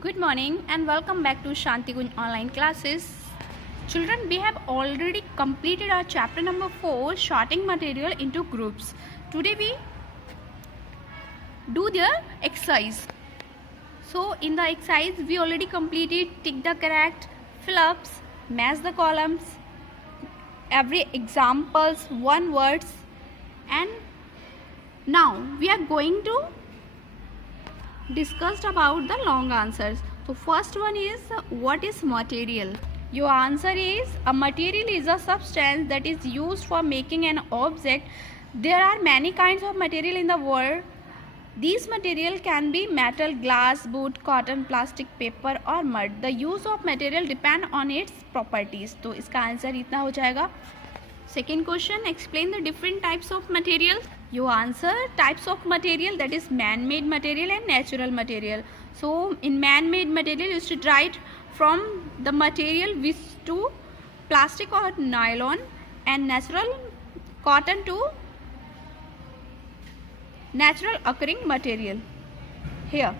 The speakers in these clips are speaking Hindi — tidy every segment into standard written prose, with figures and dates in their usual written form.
Good morning and welcome back to Shanti Kunj online classes. Children, we have already completed our chapter number 4, sorting material into groups. Today we do the exercise. So in the exercise we already completed tick the correct, fill ups, match the columns, every examples, one words, and now we are going to discussed about the long answers. So first one is what is material? Your answer is a material is a substance that is used for making an object. There are many kinds of material in the world. These material can be metal, glass, wood, cotton, plastic, paper or mud. The use of material depend on its properties. तो इसका आंसर इतना हो जाएगा. Second question, explain the different types of materials. You answer types of material, that is man-made material and natural material. So in man-made material you should write from the material which to plastic or nylon, and natural cotton to natural occurring material. Here.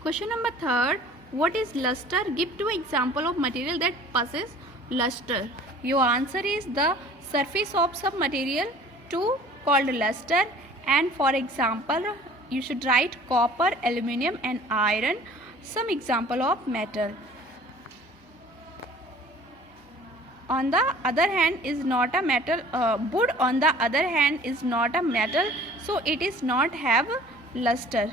Question number 3, what is luster? Give 2 example of material that possess luster. Your answer is the surface of some material to called luster, and for example you should write copper, aluminum and iron, some example of metal. On the other hand is not a metal. Wood on the other hand is not a metal, so it is not have luster.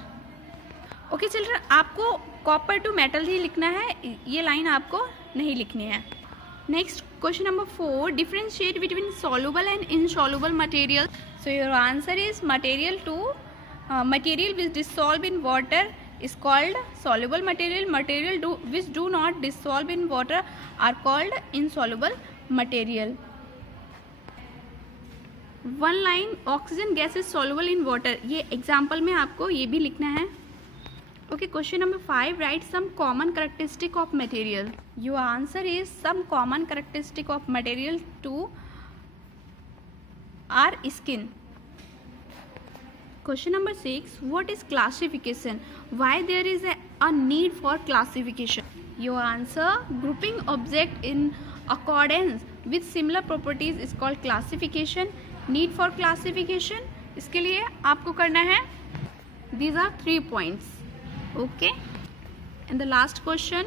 Okay children, आपको कॉपर टू मेटल ही लिखना है, ये लाइन आपको नहीं लिखनी है. Next, question number 4, differentiate between soluble and insoluble material. So your answer is material which dissolve in water is called soluble material. Material which do not dissolve in water are called insoluble material. One line, oxygen gas is soluble in water. ये example में आपको ये भी लिखना है. Okay, question number 5, write some common characteristic of material. Your answer is some common characteristic of material to our skin. Question number 6, what is classification? Why there is a need for classification? Your answer, grouping object in accordance with similar properties is called classification. Need for classification, इसके लिए आपको करना है, these are 3 points. Okay, and the last question,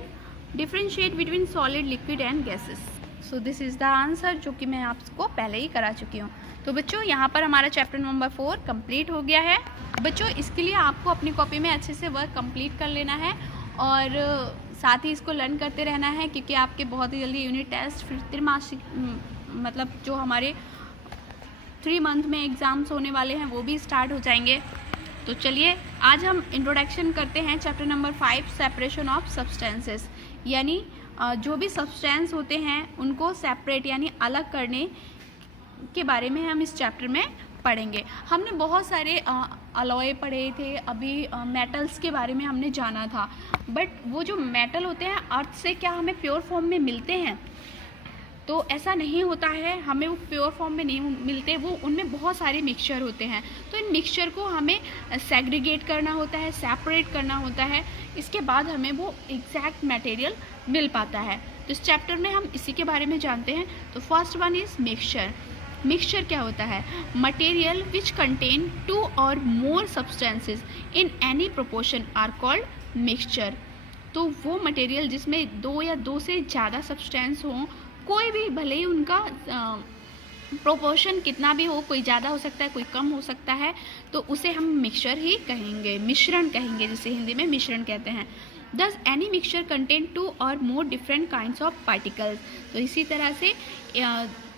differentiate between solid, liquid and gases. So this is the answer जो कि मैं आपको पहले ही करा चुकी हूँ. तो बच्चों यहाँ पर हमारा चैप्टर नंबर 4 कंप्लीट हो गया है. बच्चों इसके लिए आपको अपनी कॉपी में अच्छे से वर्क कंप्लीट कर लेना है और साथ ही इसको लर्न करते रहना है, क्योंकि आपके बहुत ही जल्दी यूनिट टेस्ट, फिर त्रिमासिक मतलब जो हमारे 3 मंथ में एग्ज़ाम्स होने वाले हैं वो भी स्टार्ट हो जाएंगे. तो चलिए आज हम इंट्रोडक्शन करते हैं chapter number 5, separation of substances. यानी जो भी सब्सटेंस होते हैं उनको सेपरेट यानी अलग करने के बारे में हम इस चैप्टर में पढ़ेंगे. हमने बहुत सारे अलॉय पढ़े थे, अभी मेटल्स के बारे में हमने जाना था, बट वो जो मेटल होते हैं अर्थ से क्या हमें प्योर फॉर्म में मिलते हैं? तो ऐसा नहीं होता है, हमें वो प्योर फॉर्म में नहीं मिलते, वो उनमें बहुत सारे मिक्सचर होते हैं. तो इन मिक्सचर को हमें सेग्रीगेट करना होता है, सेपरेट करना होता है, इसके बाद हमें वो एग्जैक्ट मटेरियल मिल पाता है. तो इस चैप्टर में हम इसी के बारे में जानते हैं. तो first one is mixture. Mixture क्या होता है? मटेरियल विच कंटेन 2 और more substances in any proportion are called mixture. तो वो मटेरियल जिसमें 2 या 2 से ज़्यादा सब्सटेंस हों, कोई भी भले ही उनका प्रोपोर्शन कितना भी हो, कोई ज़्यादा हो सकता है कोई कम हो सकता है, तो उसे हम मिक्सचर ही कहेंगे, मिश्रण कहेंगे, जिसे हिंदी में मिश्रण कहते हैं. Does any mixture contain 2 or more different kinds of particles? तो इसी तरह से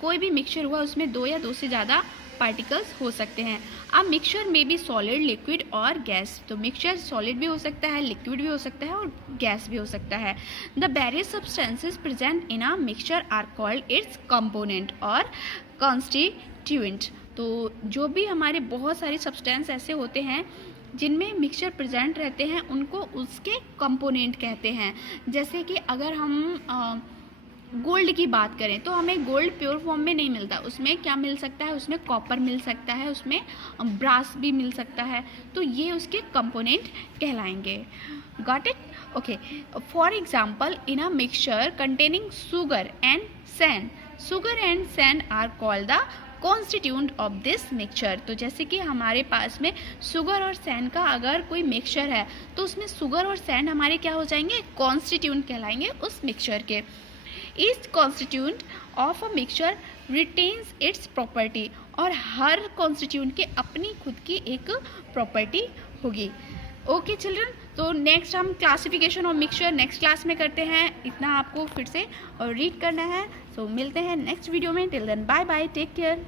कोई भी मिक्सचर हुआ उसमें 2 या 2 से ज़्यादा पार्टिकल्स हो सकते हैं. अब मिक्सचर में भी सॉलिड, लिक्विड और गैस. तो मिक्सचर सॉलिड भी हो सकता है, लिक्विड भी हो सकता है और गैस भी हो सकता है. The various substances present in a mixture are called its component और कॉन्स्टिट्यूएंट. तो जो भी हमारे बहुत सारे सब्सटेंस ऐसे होते हैं जिनमें मिक्सचर प्रेजेंट रहते हैं उनको उसके कंपोनेंट कहते हैं. जैसे कि अगर हम गोल्ड की बात करें तो हमें गोल्ड प्योर फॉर्म में नहीं मिलता, उसमें क्या मिल सकता है, उसमें कॉपर मिल सकता है, उसमें ब्रास भी मिल सकता है, तो ये उसके कंपोनेंट कहलाएंगे. Got it. Okay, for example, in a mixture containing sugar and sand are called the constituent of this mixture. तो जैसे कि हमारे पास में शुगर और सैंड का अगर कोई मिक्सचर है तो उसमें शुगर और सैंड हमारे क्या हो जाएंगे, कॉन्स्टिट्यूंट कहलाएंगे उस मिक्सचर के. Each constituent of a mixture retains it's property, और हर कॉन्स्टिट्यूंट की अपनी खुद की एक प्रॉपर्टी होगी. ओके चिल्ड्रन, तो नेक्स्ट हम classification of mixture next class में करते हैं. इतना आपको फिर से और रीड करना है. सो मिलते हैं नेक्स्ट वीडियो में. Till then bye bye, take care.